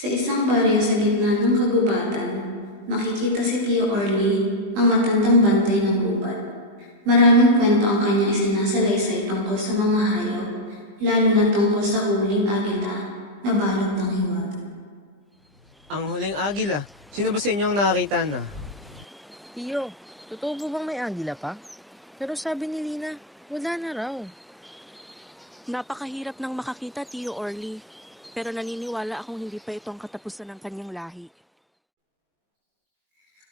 Sa isang baryo sa gitna ng kagubatan, makikita si Tio Orly, ang matandang bantay ng gubat. Maraming kwento ang kanyang isinasalaysay tungkol sa mga hayop, lalo na tungkol sa huling agila na balot ng hiwag. Ang huling agila. Sino ba sa inyo ang nakakita na? Tiyo, totoo po bang may agila pa? Pero sabi ni Lina, wala na raw. Napakahirap nang makakita, Tio Orly. Pero naniniwala akong hindi pa ito ang katapusan ng kanyang lahi.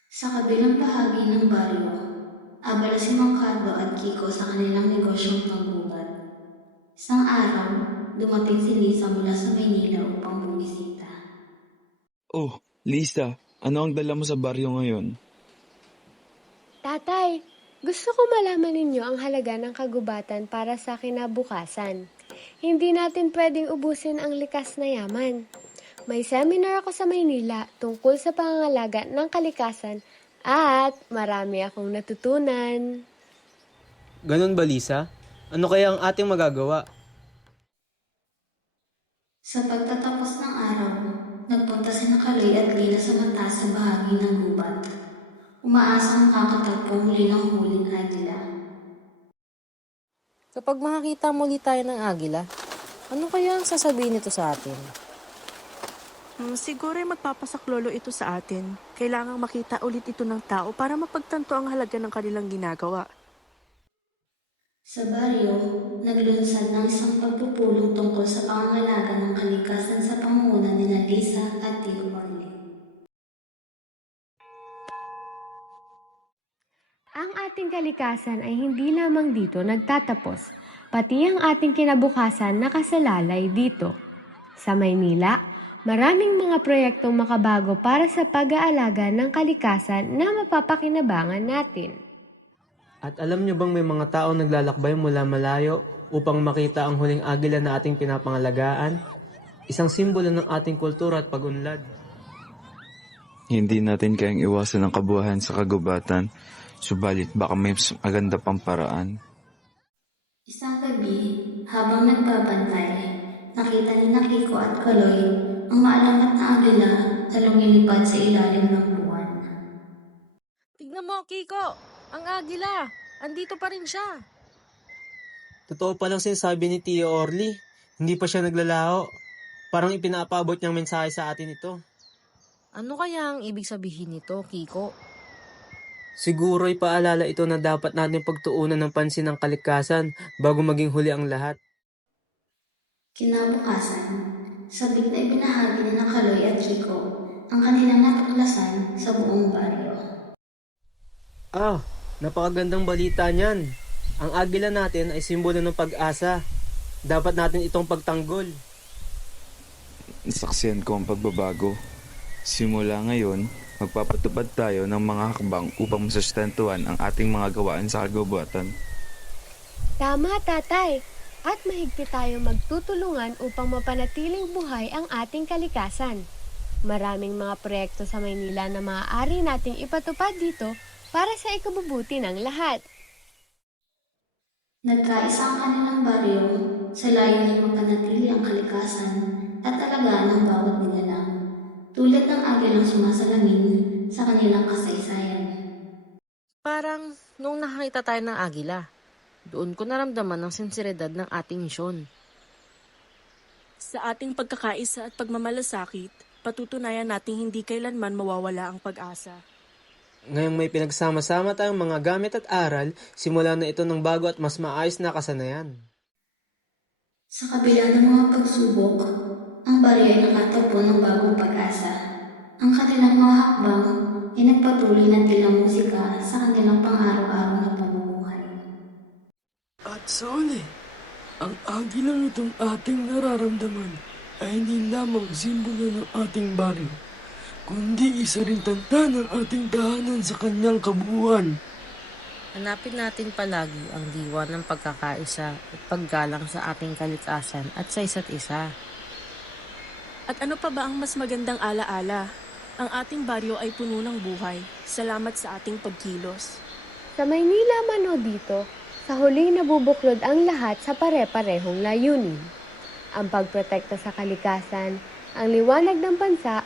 Sa kabilang bahagi ng baryo, abala si Mang Carlo at Kiko sa kanilang negosyong panggubat. Isang araw, dumating si Lisa mula sa Maynila upang bumisita. Oh, Lisa, ano ang dala mo sa baryo ngayon? Tatay, gusto ko malaman ninyo ang halaga ng kagubatan para sa kinabukasan. Hindi natin pwedeng ubusin ang likas na yaman. May seminar ako sa Maynila tungkol sa pangangalaga ng kalikasan at marami akong natutunan. Ganun ba, Lisa? Ano kaya ang ating magagawa? Sa pagtatapos ng araw, nagpunta si Kaloy at Lina sa mataas na bahagi ng gubat. Umaasang makakatagpo muli ng huling agila. Kapag makakita muli tayo ng agila, ano kaya ang sasabihin nito sa atin? Siguro ay magpapasaklolo ito sa atin. Kailangang makita ulit ito ng tao para mapagtanto ang halaga ng kanilang ginagawa. Sa baryo, naglunsad ng isang pagpupulong tungkol sa pangangalaga ng kalikasan sa pangunguna ni Lisa at Tio Orly. Ang ating kalikasan ay hindi lamang dito nagtatapos, pati ang ating kinabukasan nakasalalay dito. Sa Maynila, maraming mga proyektong makabago para sa pag-aalaga ng kalikasan na mapapakinabangan natin. At alam nyo bang may mga taong naglalakbay mula malayo upang makita ang huling agila na ating pinapangalagaan? Isang simbolo ng ating kultura at pag-unlad. Hindi natin kayang iwasan ang kabuhayan sa kagubatan, subalit baka may mas maganda pang paraan. Isang gabi, habang nagbabantay, nakita ni Kiko at Kaloy ang maalamat na agila na lumilipad sa ilalim ng buwan. Tignan mo, Kiko! Ang agila! Andito pa rin siya! Totoo pa lang sinasabi ni Tio Orly. Hindi pa siya naglalaho. Parang ipinapaabot niyang mensahe sa atin ito. Ano kaya ang ibig sabihin nito, Kiko? Siguro'y paalala ito na dapat natin pagtuunan ng pansin ng kalikasan bago maging huli ang lahat. Kinabukasan, sabik na ibinahagi ni Kaloy at Kiko ang kanilang natuklasan sa buong baryo. Ah, napakagandang balita niyan. Ang agila natin ay simbolo ng pag-asa. Dapat natin itong pagtanggol. Nasaksihan ko ang pagbabago. Simula ngayon, magpapatupad tayo ng mga hakbang upang masustentuhan ang ating mga gawain sa kagubatan. Tama, tatay! At mahigpit tayo magtutulungan upang mapanatiling buhay ang ating kalikasan. Maraming mga proyekto sa Maynila na maaari nating ipatupad dito para sa ikabubuti ng lahat. Nagkaisa ang kanilang baryo sa layuning mapanatili ang kalikasan at alagaan ang bawat nilalang, tulad ng agilang sumasalamin sa kanilang kasaysayan. Parang nung nakakita tayo ng agila, doon ko naramdaman ang sinseridad ng ating misyon. Sa ating pagkakaisa at pagmamalasakit, patutunayan nating hindi kailanman mawawala ang pag-asa. Ngayong may pinagsama-sama tayong mga gamit at aral, simula na ito ng bago at mas maayos na kasanayan. Sa kabila ng mga pagsubok, ang baryo ay nakatagpo ng bagong pag-asa. Ang kanilang mga hakbang ay nagpatuloy na tila musika sa kanilang pang-araw-araw na pamumuhay. At sa uli, ang agilang itong ating nararamdaman ay hindi lamang simbolo ng ating baryo, kundi isa rin tanda ng ating tahanan sa kanyang kabuuan. Hanapin natin palagi ang diwa ng pagkakaisa at paggalang sa ating kalikasan at sa isa't isa. At ano pa ba ang mas magandang alaala? Ang ating baryo ay puno ng buhay. Salamat sa ating pagkilos. Sa Maynila man o dito, sa huli nabubuklod ang lahat sa pare-parehong layunin. Ang pagprotekta sa kalikasan, ang liwanag ng bansa,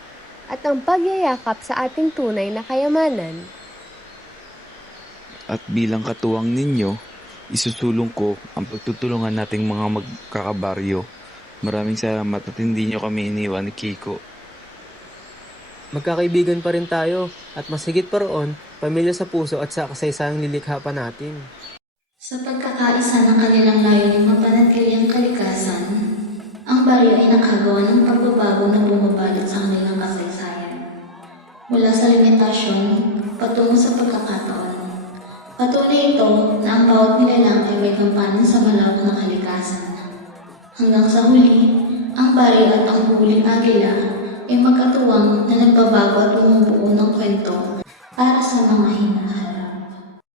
at ang pagyayakap sa ating tunay na kayamanan. At bilang katuwang ninyo, isusulong ko ang pagtutulungan nating mga magkakabaryo. Maraming salamat at hindi nyo kami iniwan ni Kiko. Magkakaibigan pa rin tayo at mas higit pa roon, pamilya sa puso at sa kasaysayang lilikha pa natin. Sa pagkakaisa ng kanilang layuning mapanatili ang kalikasan, ang baryo ay nakagawa ng pagbabago na bumabalot sa kanilang kasaysayan. Mula sa limitasyon patungo sa pagkakataon. Patunay ito na ang bawat nilalang ay may gampanan sa malawak ng kalikasan. Hanggang sa huli, ang baryo at ang huling agila ay magkatuwang na nagbabago at bumubuo ng kwento para sa mga hinaharap.